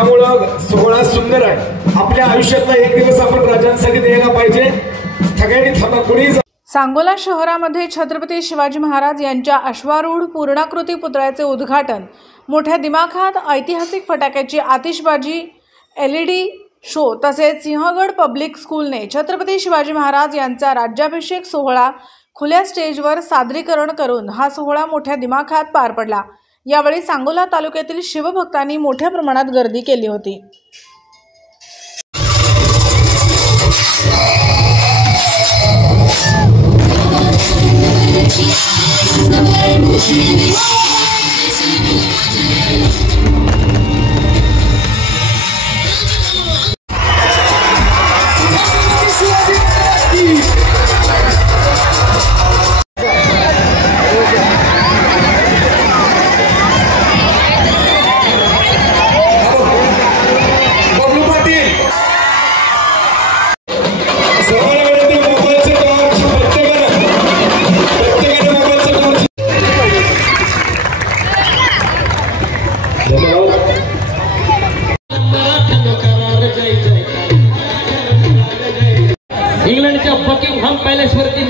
त्यामुळं सोहळा सुंदर आहे। आपल्या आयुष्यातला एक दिवस आपण राजांसाठी द्यायला पाहिजे। सगळ्यांनी थांबा कोणी। सांगोला शहरामध्ये छत्रपती शिवाजी महाराज यांच्या अश्वारूढ पूर्णाकृती पुतळ्याचे उद्घाटन, मोठ्या दिमाखात ऐतिहासिक फटाक्याची आतिषबाजी, LED शो तसेच सिंहगड पब्लिक स्कूलने छत्रपती शिवाजी महाराज यांचा राज्याभिषेक सोहळा खुल्या स्टेजवर सादरीकरण करून हा सोहळा मोठ्या दिमाखात पार पडला। यावेळी सांगोला तालुक्यातील शिवभक्तांनी मोठ्या प्रमाणात गर्दी केली होती। इंग्लंडच्या बकिंगहॅम पॅलेसवरती